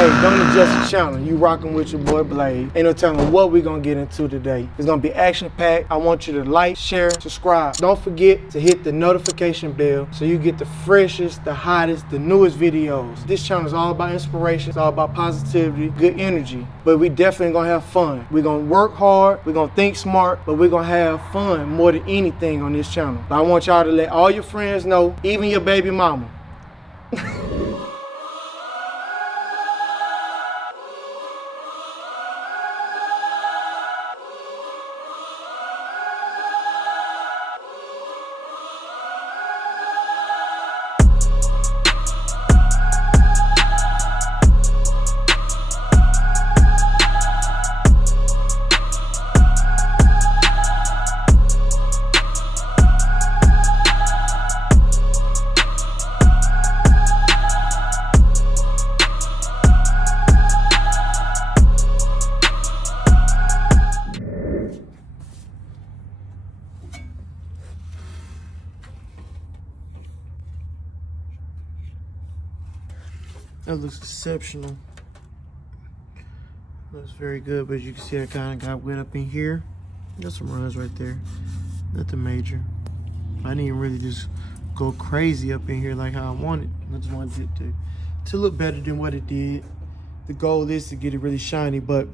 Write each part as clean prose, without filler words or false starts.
Hey, don't adjust the channel. You rocking with your boy Blade. Ain't no telling what we gonna get into today. It's gonna be action-packed. I want you to like, share, subscribe. Don't forget to hit the notification bell so you get the freshest, the hottest, the newest videos. This channel is all about inspiration. It's all about positivity, good energy. But we definitely gonna have fun. We're gonna work hard. We're gonna think smart, but we're gonna have fun more than anything on this channel. But I want y'all to let all your friends know, even your baby mama. That looks exceptional. Looks very good, but you can see I kind of got wet up in here. Got some runs right there. Nothing major. I didn't really just go crazy up in here like how I wanted. I just wanted it to look better than what it did. The goal is to get it really shiny, but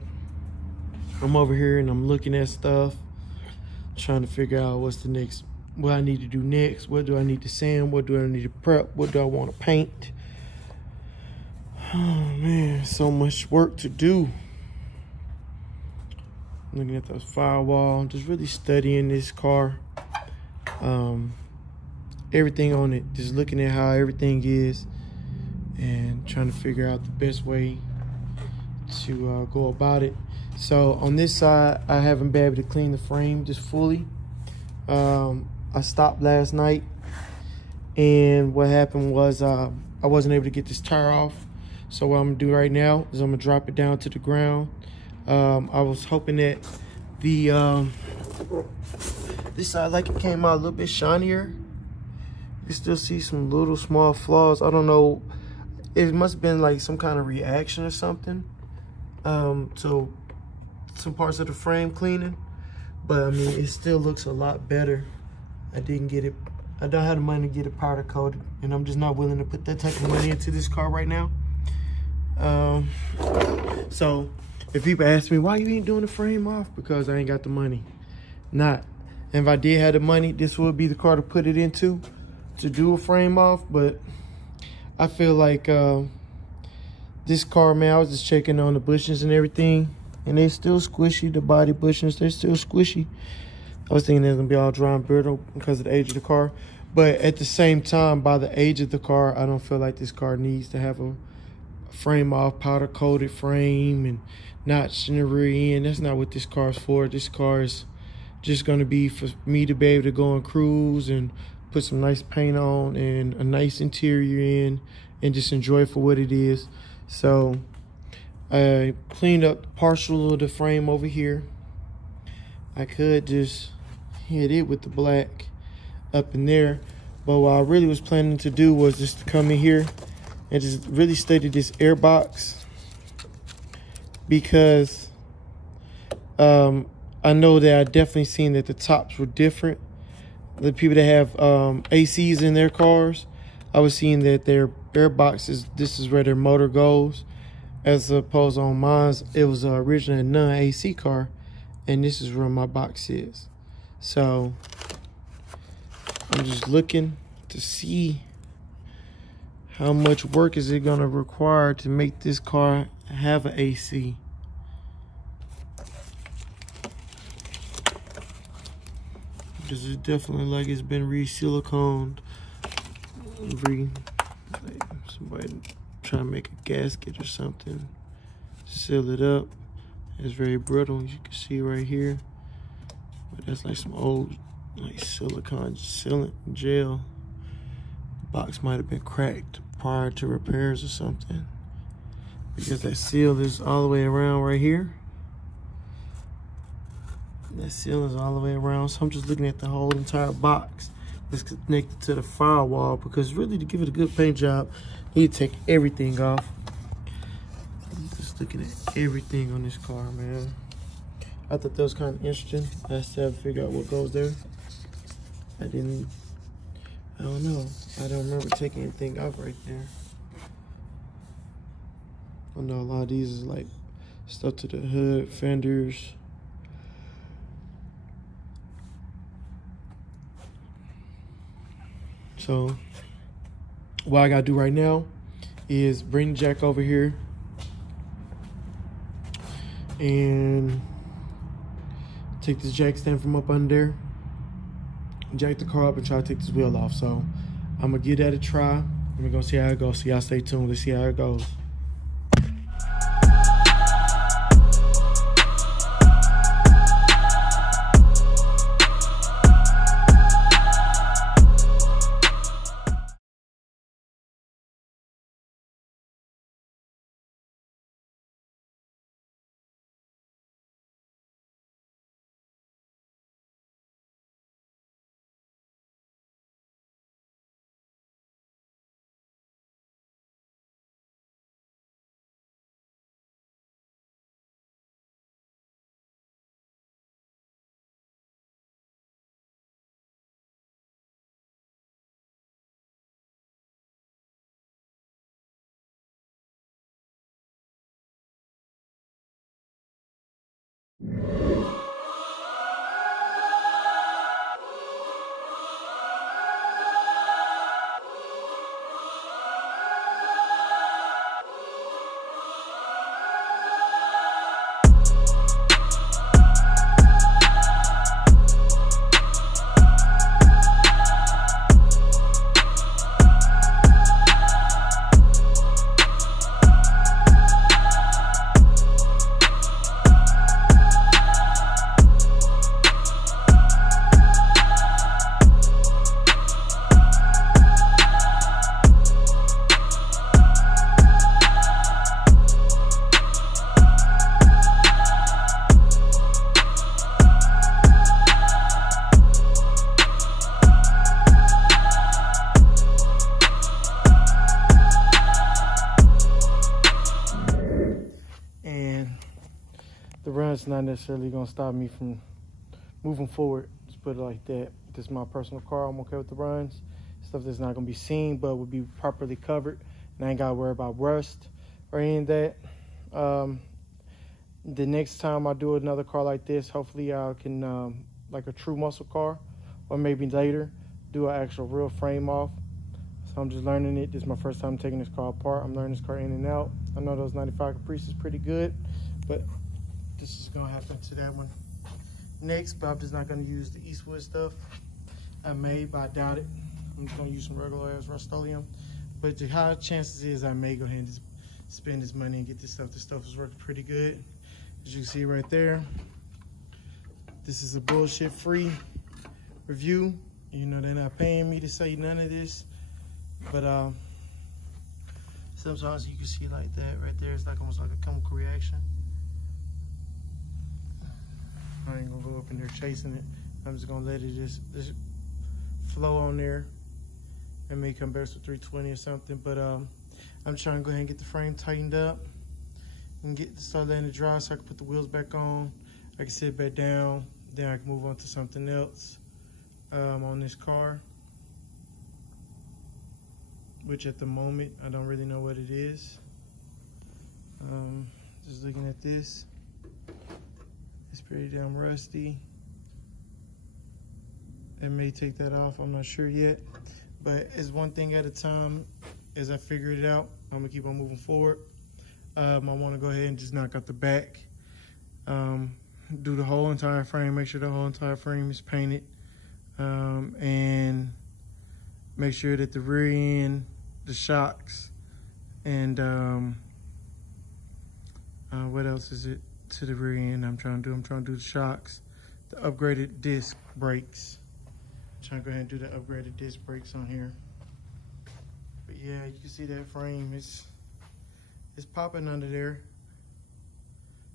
I'm over here and I'm looking at stuff, trying to figure out what's the next, what I need to do next. What do I need to sand? What do I need to prep? What do I want to paint? Oh man, so much work to do. Looking at the firewall, just really studying this car. Everything on it, just looking at how everything is and trying to figure out the best way to go about it. So on this side, I haven't been able to clean the frame just fully. I stopped last night, and what happened was I wasn't able to get this tire off. So what I'm gonna do right now is I'm gonna drop it down to the ground. I was hoping that the this side, like, it came out a little bit shinier. You still see some little small flaws. I don't know. It must have been like some kind of reaction or something to some parts of the frame cleaning. But I mean, it still looks a lot better. I didn't get it. I don't have the money to get it powder coated, and I'm just not willing to put that type of money into this car right now. So if people ask me why you ain't doing the frame off, because I ain't got the money. Not. And if I did have the money, this would be the car to put it into, to do a frame off. But I feel like this car, man, I was just checking on the bushings and everything, and they're still squishy. The body bushings, they're still squishy. I was thinking they're gonna be all dry and brittle because of the age of the car. But at the same time, by the age of the car, I don't feel like this car needs to have a frame off, powder coated frame and notch in the rear end. That's not what this car is for. This car is just going to be for me to be able to go on cruise and put some nice paint on and a nice interior in and just enjoy it for what it is. So I cleaned up partial of the frame over here. I could just hit it with the black up in there, but what I really was planning to do was just to come in here and just really study this air box, because I know that I definitely seen that the tops were different. The people that have ACs in their cars, I was seeing that their air boxes, this is where their motor goes, as opposed on mine's, it was originally a non-AC car, and this is where my box is. So I'm just looking to see how much work is it gonna require to make this car have an AC. Because it's definitely like it's been re-siliconed. Like somebody trying to make a gasket or something. Seal it up. It's very brittle, as you can see right here. But that's like some old like silicone sealant gel. The box might have been cracked prior to repairs or something, because that seal is all the way around right here. That seal is all the way around. So I'm just looking at the whole entire box that's connected to the firewall, because really, to give it a good paint job, you need to take everything off. just looking at everything on this car, man. I thought that was kind of interesting. I still have to figure out what goes there. I don't know. I don't remember taking anything out right there. I know a lot of these is like stuff to the hood, fenders. So what I gotta do right now is bring the jack over here and take this jack stand from up under there, jack the car up and try to take this wheel off. So I'm gonna give that a try and we're gonna see how it goes. So y'all stay tuned, let's see how it goes. The run's not necessarily gonna stop me from moving forward. Just put it like that. This is my personal car. I'm okay with the runs. Stuff that's not gonna be seen, but will be properly covered, and I ain't gotta worry about rust or any of that. The next time I do another car like this, hopefully I can, like a true muscle car, or maybe later, do an actual real frame off. So I'm just learning it. This is my first time taking this car apart. I'm learning this car in and out. I know those 95 Caprice is pretty good, but this is gonna happen to that one next. But I'm just not gonna use the Eastwood stuff I made, but I doubt it. I'm just gonna use some regular ass Rust-Oleum. But the high chances is I may go ahead and just spend this money and get this stuff. This stuff is working pretty good. As you can see right there, this is a bullshit-free review. You know, they're not paying me to say none of this, but sometimes you can see like that right there. It's like almost like a chemical reaction. I ain't gonna go up in there chasing it. I'm just gonna let it just flow on there. It may come back to 320 or something, but I'm trying to go ahead and get the frame tightened up and start letting it dry so I can put the wheels back on. I can sit back down, then I can move on to something else on this car, which at the moment I don't really know what it is. Just looking at this, it's pretty damn rusty. It may take that off, I'm not sure yet, but it's one thing at a time. As I figure it out, I'm gonna keep on moving forward. I wanna go ahead and just knock out the back, do the whole entire frame, make sure the whole entire frame is painted, and make sure that the rear end, the shocks, and what else is it to the rear end I'm trying to do the shocks, the upgraded disc brakes. I'm trying to go ahead and do the upgraded disc brakes on here. But yeah, you can see that frame is popping under there.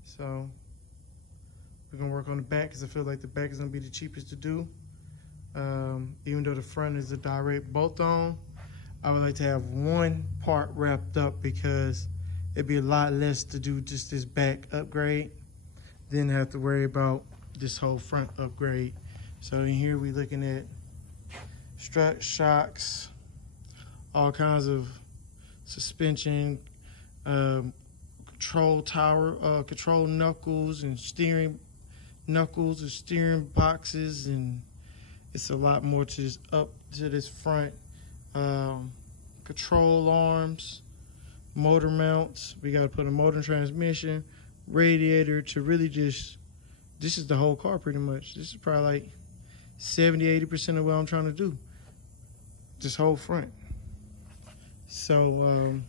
So we're gonna work on the back because I feel like the back is gonna be the cheapest to do. Even though the front is a direct bolt on, I would like to have one part wrapped up because it'd be a lot less to do just this back upgrade. Then have to worry about this whole front upgrade. So in here we looking at strut, shocks, all kinds of suspension, control tower, control knuckles and steering knuckles and steering boxes, and it's a lot more to this up to this front. Control arms, motor mounts. We got to put a motor and transmission, radiator to really just, this is the whole car pretty much. This is probably like 70–80% of what I'm trying to do. This whole front. So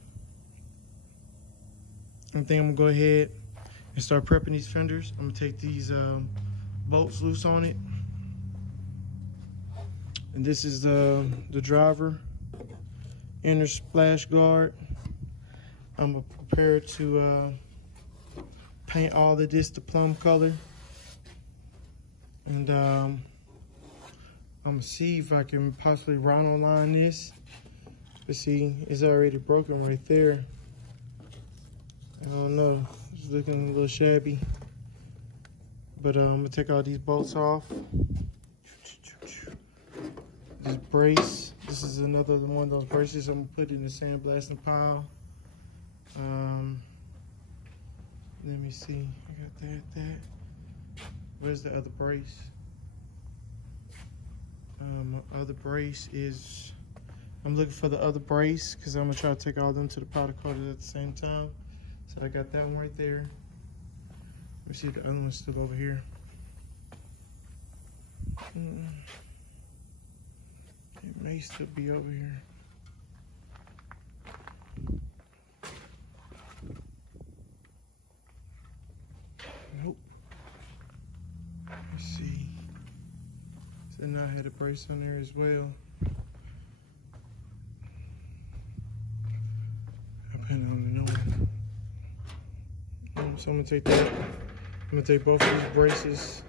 I think I'm gonna go ahead and start prepping these fenders. I'm gonna take these bolts loose on it. And this is the driver inner splash guard. I'm prepared to paint all of this the plum color. And I'm gonna see if I can possibly rhino line this. But see, it's already broken right there. I don't know, it's looking a little shabby. But I'm gonna take all these bolts off. This brace, this is another one of those braces I'm gonna put in the sandblasting pile. Let me see, I got that. Where's the other brace? My other brace is, I'm looking for the other brace because I'm gonna try to take all of them to the powder coaters at the same time. So I got that one right there. Let me see if the other one's still over here. It may still be over here. Nope. Let's see. So now I had a brace on there as well. I put it on the new one. So I'm gonna take that. I'm gonna take both of these braces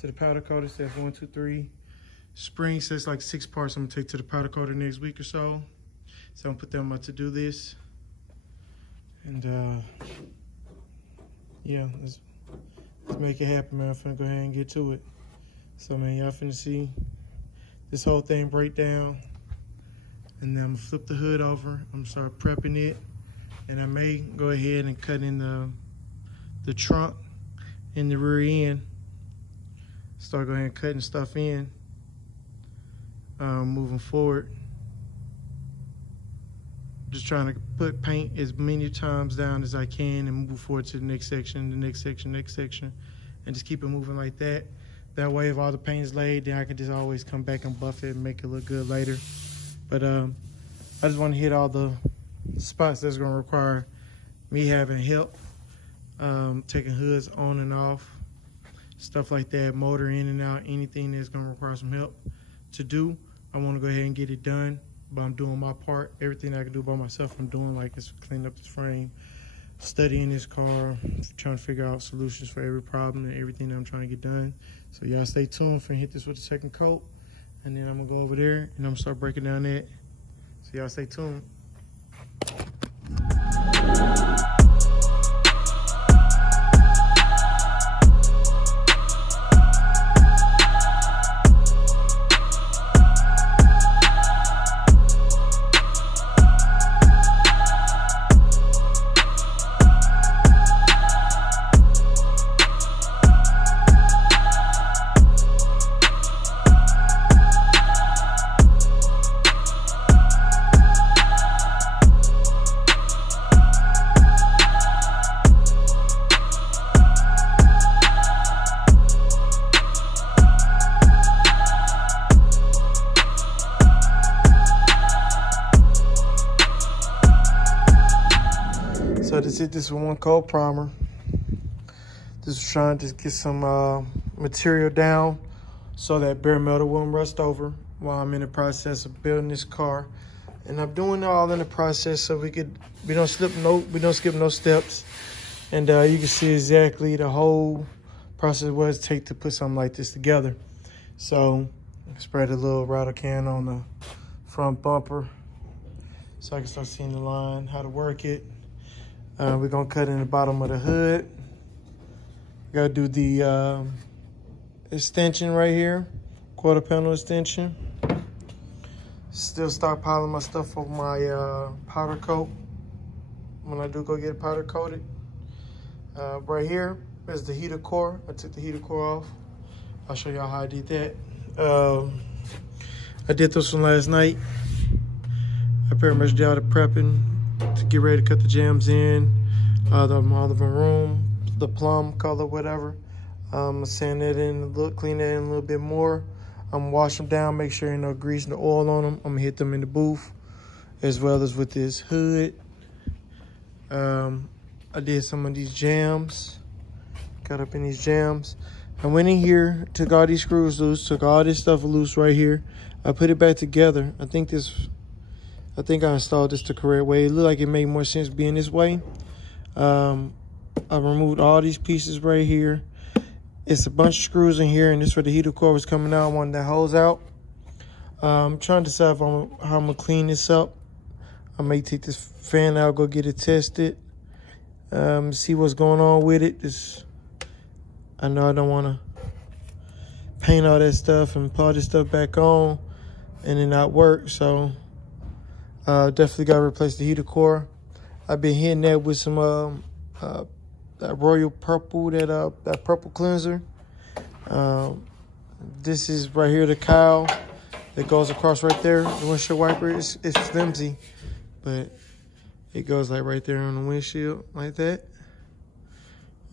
to the powder coater. That's 1, 2, 3. Spring says like 6 parts. I'm gonna take to the powder coater next week or so. So I'm gonna put that on my to-do list. And yeah, let's make it happen, man. I'm finna go ahead and get to it. So man, y'all finna see this whole thing break down. And then I'm gonna flip the hood over. I'm gonna start prepping it. And I may go ahead and cut in the trunk in the rear end. Start going ahead and cutting stuff in. Moving forward. Just trying to put paint as many times down as I can and move forward to the next section, the next section, next section. And just keep it moving like that. That way if all the paint is laid, then I can just always come back and buff it and make it look good later. But I just want to hit all the spots that's going to require me having help, taking hoods on and off, stuff like that, motor in and out, anything that's going to require some help to do. I want to go ahead and get it done, but I'm doing my part. Everything I can do by myself, I'm doing, like it's cleaning up this frame, studying this car, trying to figure out solutions for every problem and everything that I'm trying to get done. So y'all stay tuned. I'm finna hit this with the second coat, and then I'm gonna go over there and I'm gonna start breaking down that. So y'all stay tuned. So I just hit this with one coat primer. Just trying to get some material down so that bare metal won't rust over while I'm in the process of building this car. And I'm doing it all in the process so we don't skip no steps. And you can see exactly the whole process what it takes to put something like this together. So I spread a little rattle can on the front bumper so I can start seeing the line, how to work it. We're gonna cut in the bottom of the hood. Gotta do the extension right here, quarter panel extension. Still stockpiling my stuff for my powder coat when I do go get it powder coated. Right here is the heater core. I took the heater core off. I'll show y'all how I did that. I did this one last night. I pretty much did all the prepping to get ready to cut the jams in, all the room, the plum color, whatever. I'm sand that in, clean that in a little bit more. I'm gonna wash them down, make sure ain't no grease and oil on them. I'm gonna hit them in the booth, as well as with this hood. I did some of these jams, cut up in these jams. I went in here, took all these screws loose, took all this stuff loose right here. I put it back together. I think I installed this the correct way. It looked like it made more sense being this way. I removed all these pieces right here. It's a bunch of screws in here, and this is where the heater core was coming out. I wanted that hose out. I'm trying to decide how I'm gonna clean this up. I may take this fan out, go get it tested, see what's going on with it. I know I don't want to paint all that stuff and put all this stuff back on and it not work. So definitely got to replace the heater core. I've been hitting that with some that royal purple, that purple cleanser. This is right here, the cowl that goes across right there. The windshield wiper, it's flimsy, but it goes like right there on the windshield like that.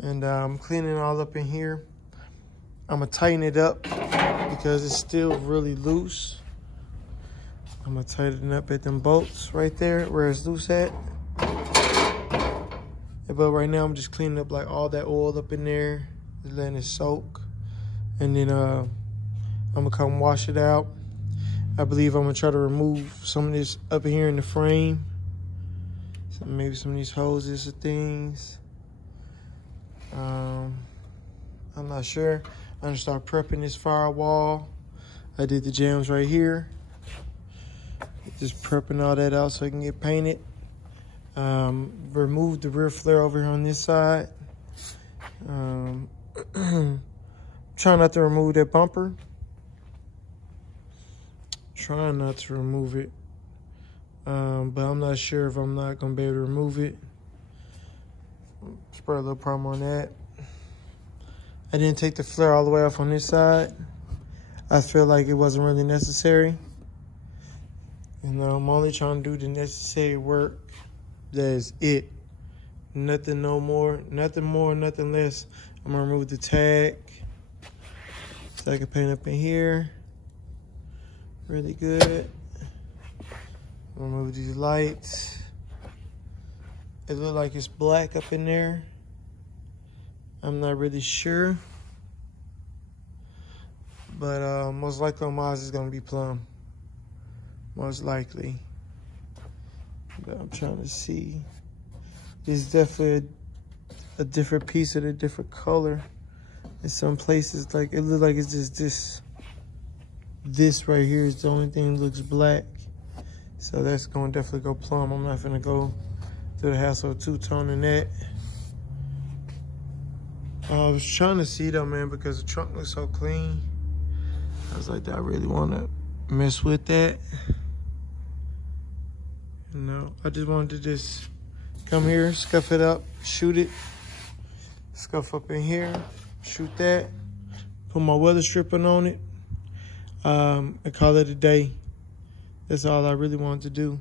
And I'm cleaning it all up in here. I'm gonna tighten it up because it's still really loose. I'm gonna tighten up at them bolts right there where it's loose at. But right now I'm just cleaning up like all that oil up in there, just letting it soak. And then I'm gonna come wash it out. I believe I'm gonna try to remove some of this up here in the frame. So maybe some of these hoses or things. I'm not sure. I'm gonna start prepping this firewall. I did the jams right here. Just prepping all that out so it can get painted. Remove the rear flare over here on this side. Try not to remove that bumper. Trying not to remove it. But I'm not sure if I'm not gonna be able to remove it. Spray a little primer on that. I didn't take the flare all the way off on this side. I feel like it wasn't really necessary. You know, I'm only trying to do the necessary work. That is it. Nothing no more, nothing more, nothing less. I'm gonna remove the tag so I can paint up in here. Really good. Remove these lights. It looks like it's black up in there. I'm not really sure. But most likely on mine is gonna be plum. Most likely. But I'm trying to see. It's definitely a different piece of a different color. In some places, like it looks like it's just this. This right here is the only thing that looks black. So that's gonna definitely go plum. I'm not gonna go through the hassle of two-toning that. I was trying to see though, man, because the trunk looks so clean. I was like, I really wanna mess with that. You know, I just wanted to just come here, scuff it up, shoot it, scuff up in here, shoot that, put my weather stripping on it, and call it a day. That's all I really wanted to do.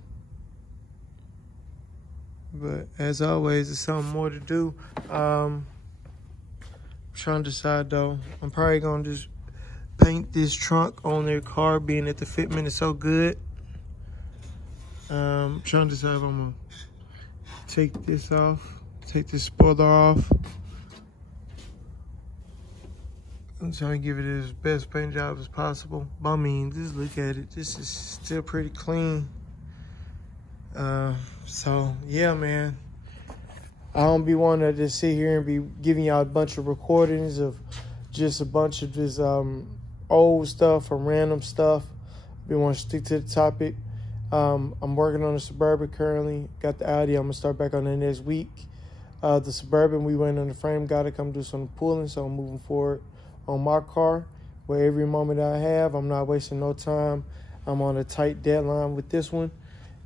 But as always, there's something more to do. I'm trying to decide though. I'm probably gonna just paint this trunk on their car, being that the fitment is so good. I'm trying to decide if I'm gonna take this off, take this spoiler off. I'm trying to give it as best paint job as possible. But I mean, just look at it. This is still pretty clean. So yeah, man. I don't be wanting to just sit here and be giving y'all a bunch of recordings of just a bunch of this old stuff or random stuff. We want to stick to the topic. I'm working on a Suburban currently. Got the Audi. I'm gonna start back on that next week. The Suburban, we went on the frame, got to come do some pulling, so I'm moving forward on my car. Where every moment I have, I'm not wasting no time. I'm on a tight deadline with this one.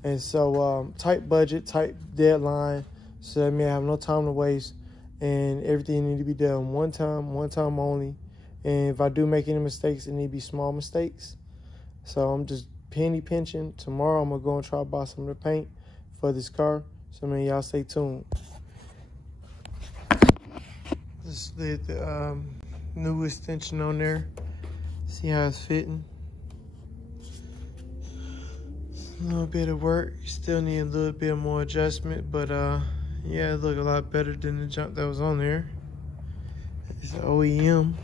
And so tight budget, tight deadline. So that means I have no time to waste. And everything need to be done one time only. And if I do make any mistakes, it need to be small mistakes. So I'm just penny pinching. Tomorrow I'm going to go and try to buy some of the paint for this car. So man, y'all stay tuned. Just did the new extension on there. See how it's fitting. A little bit of work. Still need a little bit more adjustment, but yeah, it look a lot better than the junk that was on there. It's OEM,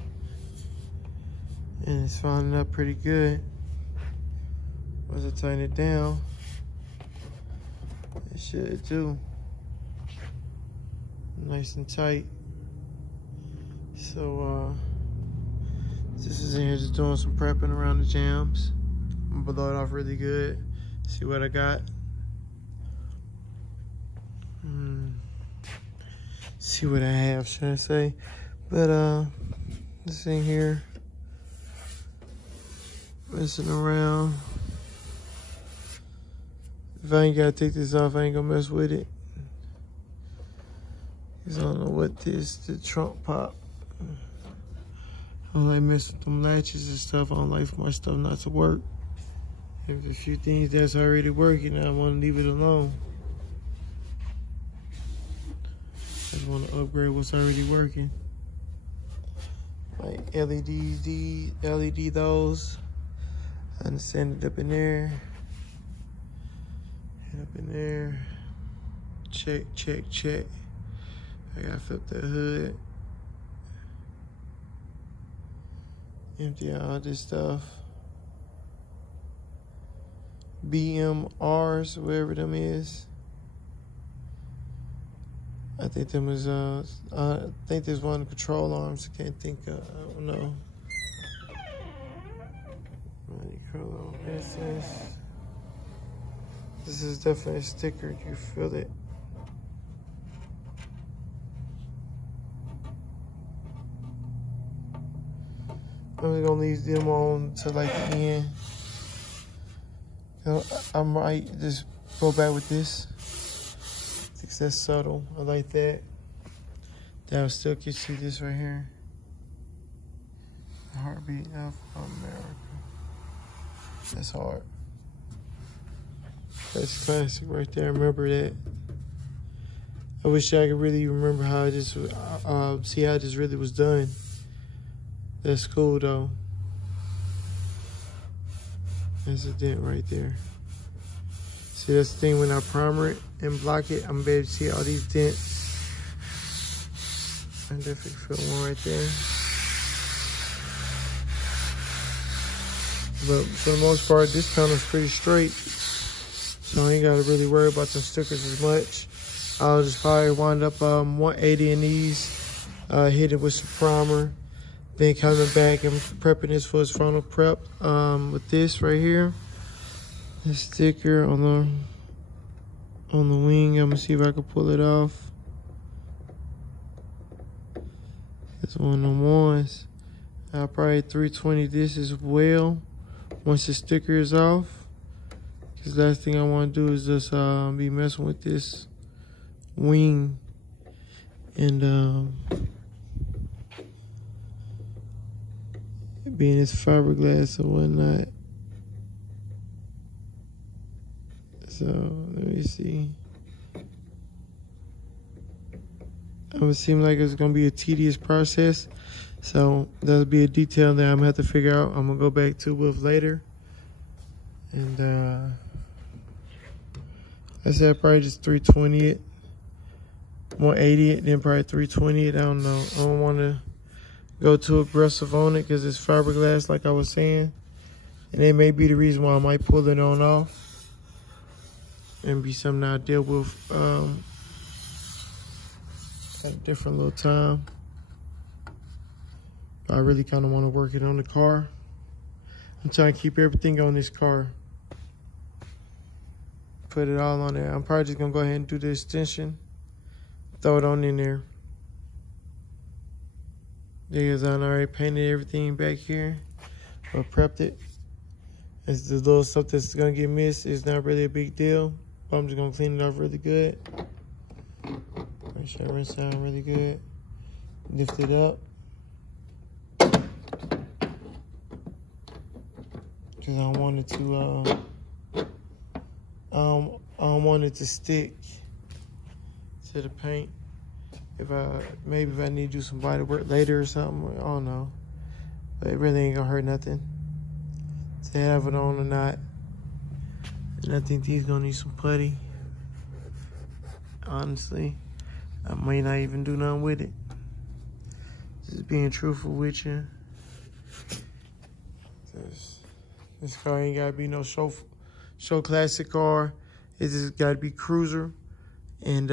and it's finding up pretty good. Once I tighten it down, it should do. Nice and tight. So this is in here just doing some prepping around the jams. I'm gonna blow it off really good. See what I got. See what I have, should I say. But this thing here, messing around. If I ain't gotta take this off, I ain't gonna mess with it. Cause I don't know what the trunk pop. I don't like messing with them latches and stuff. I don't like for my stuff not to work. If there's a few things that's already working, I want to leave it alone. I just want to upgrade what's already working. Like LED those. I understand it up in there. And up in there. Check. I gotta flip that hood. Empty out all this stuff. BMRs, whatever them is. I think them is I think there's one of the control arms. I can't think of, I don't know. Monte Carlo SS. This is definitely a sticker, you feel it. I'm just gonna leave them on to like the end. I might just go back with this. I think that's subtle. I like that. Then I still can see this right here. The heartbeat of America. That's hard. That's classic right there. Remember that. I wish I could really remember how I just see how this really was done. That's cool though. There's a dent right there. See, that's the thing, when I primer it and block it, I'm able to see all these dents. I definitely feel one right there. But for the most part, this panel's pretty straight. So I ain't gotta really worry about the stickers as much. I'll just probably wind up 180 in these, hit it with some primer. Then coming back and prepping this for its frontal prep with this right here. The sticker on the wing. I'm gonna see if I can pull it off. It's one of them ones. I'll probably 320 this as well once the sticker is off. Cause last thing I want to do is just be messing with this wing and being this fiberglass or whatnot. So let me see. It would seem like it's gonna be a tedious process. So that'll be a detail that I'm gonna have to figure out. I'm gonna go back to with later. And I said probably just 320 it, 180 it, then probably 320 it. I don't know. I don't want to go too aggressive on it because it's fiberglass, like I was saying, and it may be the reason why I might pull it on off and be something I'll deal with at a different little time. But I really kind of want to work it on the car. I'm trying to keep everything on this car. Put it all on there. I'm probably just gonna go ahead and do the extension, throw it on in there. Because I already painted everything back here, or prepped it. It's the little stuff that's gonna get missed. It's not really a big deal, but I'm just gonna clean it off really good. Make sure it rinse out really good. Lift it up. Cause I don't want it to, I don't want it to stick to the paint. Maybe if I need to do some body work later or something, I don't know. But it really ain't gonna hurt nothing to have it on or not. And I think these gonna need some putty. Honestly, I may not even do nothing with it. Just being truthful with you. This car ain't gotta be no show classic car. It just gotta be cruiser. And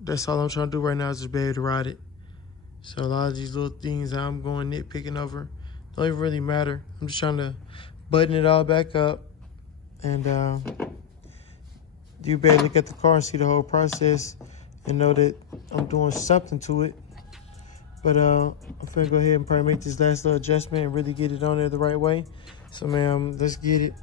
that's all I'm trying to do right now is just be able to ride it. So a lot of these little things I'm going nitpicking over don't even really matter. I'm just trying to button it all back up. And you better look at the car and see the whole process and know that I'm doing something to it. But I'm gonna go ahead and probably make this last little adjustment and really get it on there the right way. So, man, let's get it.